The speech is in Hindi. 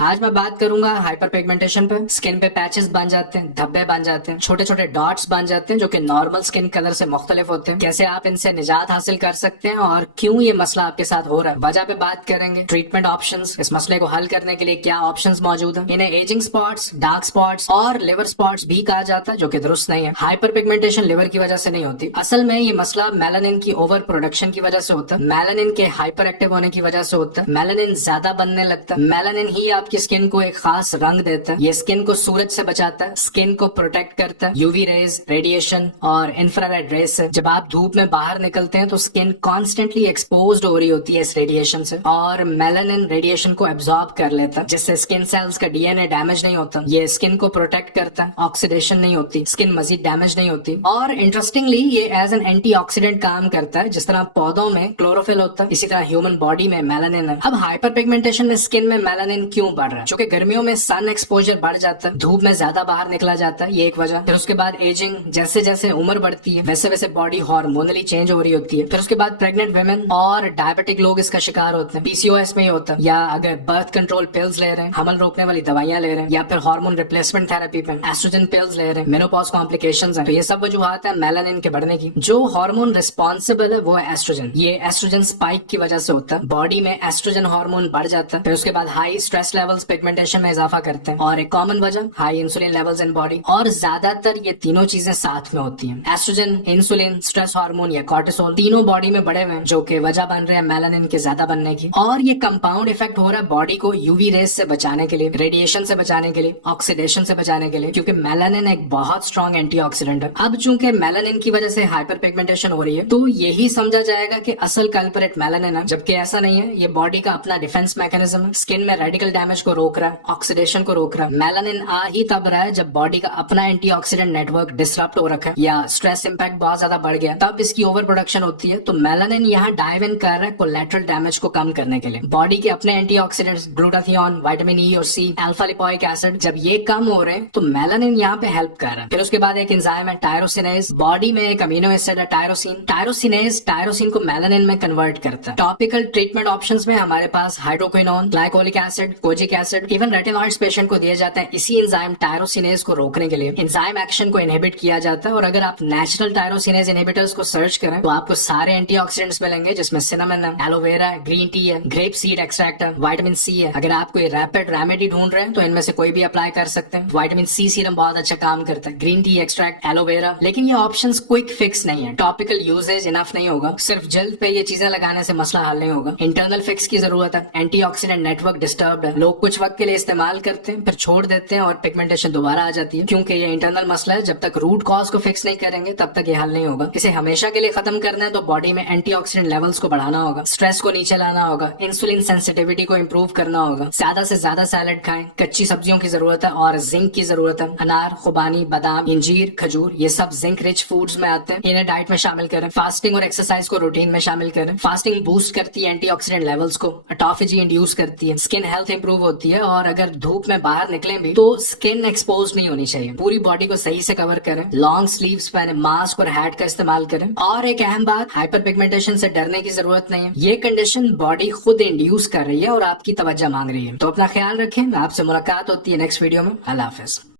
आज मैं बात करूंगा हाइपर पिगमेंटेशन पे। स्किन पे पैचेस बन जाते हैं, धब्बे बन जाते हैं, छोटे छोटे डॉट्स बन जाते हैं जो कि नॉर्मल स्किन कलर से मुख्तलिफ होते हैं। कैसे आप इनसे निजात हासिल कर सकते हैं और क्यों ये मसला आपके साथ हो रहा है, वजह पे बात करेंगे। ट्रीटमेंट ऑप्शंस, इस मसले को हल करने के लिए क्या ऑप्शंस मौजूद हैं। इन्हें एजिंग स्पॉट्स, डार्क स्पॉट्स और लिवर स्पॉट्स भी कहा जाता है, जो कि दुरुस्त नहीं है। हाइपर पिगमेंटेशन लिवर की वजह से नहीं होती। असल में ये मसला मेलानिन की ओवर प्रोडक्शन की वजह से होता है, मेलानिन के हाइपर एक्टिव होने की वजह से होता है। मेलानिन ज्यादा बनने लगता है। मेलानिन ही आपकी स्किन को एक खास रंग देता है। ये स्किन को सूरज से बचाता है, स्किन को प्रोटेक्ट करता है यूवी रेज, रेडिएशन और इंफ्रारेड रेज से। जब आप धूप में बाहर निकलते हैं तो स्किन कॉन्स्टेंटली एक्सपोज्ड हो रही होती है इस रेडिएशन से, और मेलानिन रेडिएशन को एब्जॉर्ब कर लेता है, जिससे स्किन सेल्स का डीएनए डैमेज नहीं होता। ये स्किन को प्रोटेक्ट करता है, ऑक्सीडेशन नहीं होती, स्किन मजीद डैमेज नहीं होती। और इंटरेस्टिंगली ये एज एन एंटीऑक्सीडेंट काम करता है। जिस तरह पौधों में क्लोरोफिल होता है, इसी तरह ह्यूमन बॉडी में मेलानिन है। अब हाइपर पिगमेंटेशन में स्किन में मेलानिन क्यों बढ़ रहा है? क्योंकि गर्मियों में सन एक्सपोजर बढ़ जाता है, धूप में ज्यादा बाहर निकला जाता है, ये एक वजह। फिर उसके बाद एजिंग, जैसे जैसे उम्र बढ़ती है वैसे वैसे बॉडी हार्मोनली चेंज हो रही होती है। फिर उसके बाद प्रेग्नेंट वुमेन और डायबिटिक लोग इसका शिकार होते हैं। पीसीओएस में ही होता है, या अगर बर्थ कंट्रोल पिल्स ले रहे हैं, हमल रोकने वाली दवाइयां ले रहे हैं, या फिर हार्मोन रिप्लेसमेंट थेरेपी पे एस्ट्रोजन पिल्स ले रहे हैं, मेनोपॉज कॉम्प्लिकेशंस हैं, तो ये सब वजूहात है मेलानिन के बढ़ने की। जो हार्मोन रिस्पॉन्सिबल है वो है एस्ट्रोजन। ये एस्ट्रोजन स्पाइक की वजह से होता है, बॉडी में एस्ट्रोजन हार्मोन बढ़ जाता है। फिर उसके बाद हाई स्ट्रेस लेवल्स पिगमेंटेशन में इजाफा करते हैं, और एक कॉमन वजह high insulin levels in body. और ज्यादातर ये तीनों चीजें साथ में होती हैं, एस्ट्रोजन, इंसुलिन, स्ट्रेस हार्मोन या कॉर्टिसोल, तीनों बॉडी में बढ़े हुए हैं, जो कि वजह बन रहे हैं मेलानिन के ज्यादा बनने की। और ये कंपाउंड इफेक्ट हो रहा है बॉडी को यूवी रेस से बचाने के लिए, रेडिएशन से बचाने के लिए, ऑक्सीडेशन से बचाने के लिए, क्योंकि मेलानिन एक बहुत स्ट्रॉन्ग एंटीऑक्सीडेंट है। अब चूंकि मेलानिन की वजह से हाइपर पिगमेंटेशन हो रही है, तो यही समझा जाएगा कि असल कल्परेट मेलानिन है, जबकि ऐसा नहीं है। ये बॉडी का अपना डिफेंस मैकेनिज्म है, स्किन में रेडिकल डैमेज को रोक रहा है, ऑक्सीडेशन को रोक रहा है। मेलानिन आ ही तब रहा है जब बॉडी का अपना एंटीऑक्सीडेंट नेटवर्क डिसरप्ट हो रखा है, या स्ट्रेस इंपैक्ट बहुत ज्यादा बढ़ गया, तब इसकी ओवर प्रोडक्शन होती है। तो मेलानिन यहाँ डाइव इन कर रहा है कोलैटरल डैमेज को कम करने के लिए। बॉडी के अपने एंटीऑक्सीडेंट्स, ग्लूटाथियोन, विटामिन ई और सी, अल्फा लिपोइक एसिड, जब ये कम हो रहे हैं तो मेलानिन यहाँ पे हेल्प कर रहा है। फिर उसके बाद एक एंजाइम है टायरोसिनेज, बॉडी में एक अमीनो एसिड है टायरोसिन। टायरोसिनेज टायरोसिन को मेलानिन में कन्वर्ट करता है। टॉपिकल ट्रीटमेंट ऑप्शंस में हमारे पास hydroquinone, glycolic acid, kojic acid, even retinoids patient को दिए जाते हैं इसी एंजाइम टायरोसिनेज को रोकने के लिए। एंजाइम एक्शन को इनहिबिट किया जाता है, और अगर आप नेचुरल टायरोसिनेज इनहिबिटर्स को सर्च करें तो आपको सारे एंटीऑक्सीडेंट्स मिलेंगे, जिसमें सिनेमन है, एलोवेरा है, ग्रीन टी है, ग्रेप सीड एक्सट्रैक्ट है, विटामिन सी है। अगर आप कोई रैपिड रेमेडी ढूंढ रहे हैं तो इनमें से कोई भी अप्लाई कर सकते हैं। विटामिन सी सीरम बहुत अच्छा काम करता है, ग्रीन टी एक्सट्रैक्ट, एलोवेरा। लेकिन ये ऑप्शंस क्विक फिक्स नहीं है, टॉपिकल यूजेज इनफ नहीं होगा, सिर्फ जल्द पे ये चीजें लगाने से मसला हल नहीं होगा। इंटरनल फिक्स की जरूरत है, एंटीऑक्सीडेंट नेटवर्क डिस्टर्ब्ड है, लोग कुछ वक्त के लिए इस्तेमाल करते हैं फिर छोड़ देते हैं और पिगमेंटेशन दोबारा आ जाती है, क्योंकि ये इंटरनल मसला है। जब तक रूट कॉज को फिक्स नहीं करेंगे तब तक ये हल नहीं होगा। इसे हमेशा के लिए खत्म करना है तो बॉडी में एंटीऑक्सीडेंट लेवल्स को बढ़ाना होगा, स्ट्रेस को नीचे लाना होगा, इंसुलिन सेंसिटिविटी को इंप्रूव करना होगा, ज्यादा से ज्यादा सैलेड खाएं, कच्ची सब्जियों की जरूरत है और जिंक की जरूरत है। अनार, खुबानी, बादाम, इंजीर, खजूर, ये सब जिंक रिच फूड्स में आते हैं, इन्हें डाइट में शामिल करें। फास्टिंग और एक्सरसाइज को रूटीन में शामिल करें। फास्टिंग बूस्ट करती है एंटीऑक्सीडेंट लेवल्स को, ऑटोफेजी इंड्यूस करती है, स्किन हेल्थ इंप्रूव होती है। और अगर धूप में बाहर निकले भी तो स्किन एक्सपोज नहीं होनी चाहिए, पूरी बॉडी को सही से कवर करें, लॉन्ग स्लीव्स पहने, मास्क और हैट का इस्तेमाल करें। और एक अहम बात, हाइपर पिगमेंटेशन से डरने की जरूरत नहीं है, ये कंडीशन बॉडी खुद इंड्यूस कर रही है और आपकी तवज्जो मांग रही है। तो अपना ख्याल रखें, आपसे मुलाकात होती है नेक्स्ट वीडियो में। अल्लाह हाफिज।